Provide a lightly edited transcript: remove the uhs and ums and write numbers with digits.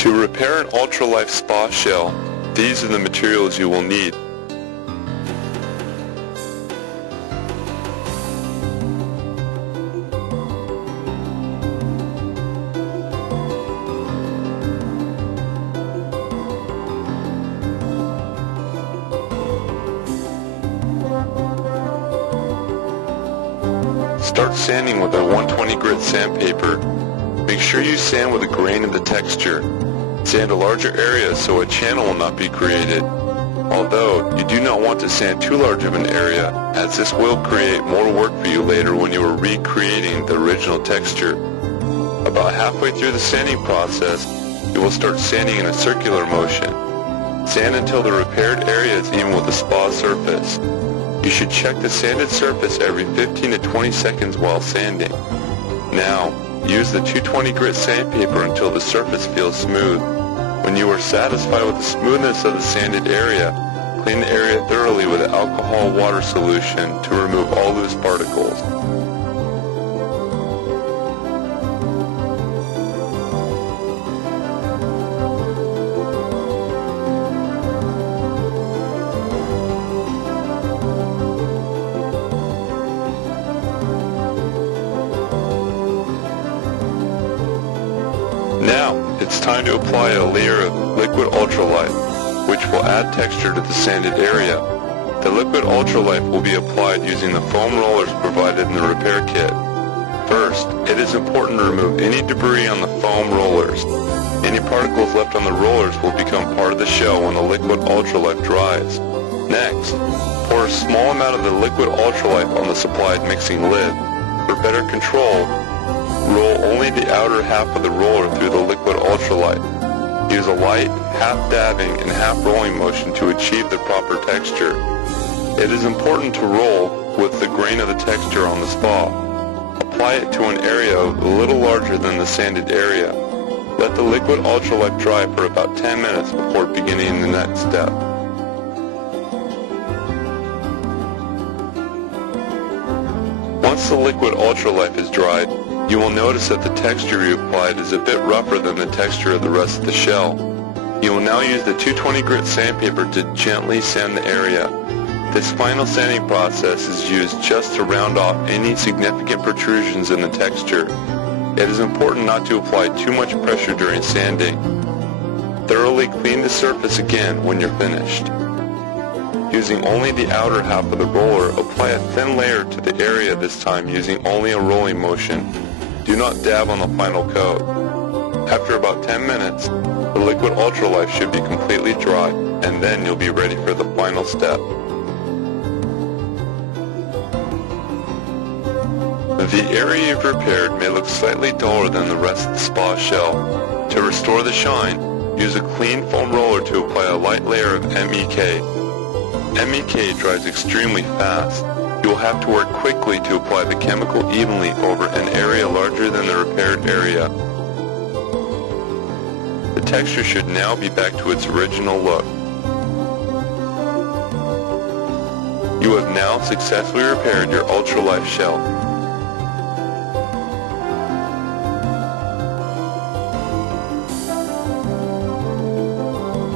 To repair an Ultralife spa shell, these are the materials you will need. Start sanding with a 120 grit sandpaper. Make sure you sand with a grain of the texture. Sand a larger area so a channel will not be created. Although, you do not want to sand too large of an area, as this will create more work for you later when you are recreating the original texture. About halfway through the sanding process, you will start sanding in a circular motion. Sand until the repaired area is even with the spa surface. You should check the sanded surface every 15 to 20 seconds while sanding. Now, use the 220 grit sandpaper until the surface feels smooth. When you are satisfied with the smoothness of the sanded area, clean the area thoroughly with an alcohol water solution to remove all loose particles. Now, it's time to apply a layer of liquid Ultralife, which will add texture to the sanded area. The liquid Ultralife will be applied using the foam rollers provided in the repair kit. First, it is important to remove any debris on the foam rollers. Any particles left on the rollers will become part of the shell when the liquid Ultralife dries. Next, pour a small amount of the liquid Ultralife on the supplied mixing lid. For better control, roll only the outer half of the roller through the liquid Ultralife. Use a light, half dabbing and half rolling motion to achieve the proper texture. It is important to roll with the grain of the texture on the spa. Apply it to an area a little larger than the sanded area. Let the liquid Ultralife dry for about 10 minutes before beginning the next step. Once the liquid Ultralife is dried, you will notice that the texture you applied is a bit rougher than the texture of the rest of the shell. You will now use the 220 grit sandpaper to gently sand the area. This final sanding process is used just to round off any significant protrusions in the texture. It is important not to apply too much pressure during sanding. Thoroughly clean the surface again when you're finished. Using only the outer half of the roller, apply a thin layer to the area this time using only a rolling motion. Do not dab on the final coat. After about 10 minutes, the liquid Ultralife should be completely dry, and then you'll be ready for the final step. The area you've repaired may look slightly duller than the rest of the spa shell. To restore the shine, use a clean foam roller to apply a light layer of MEK. MEK dries extremely fast. You will have to work quickly to apply the chemical evenly over an area larger than the repaired area. The texture should now be back to its original look. You have now successfully repaired your Ultralife shell.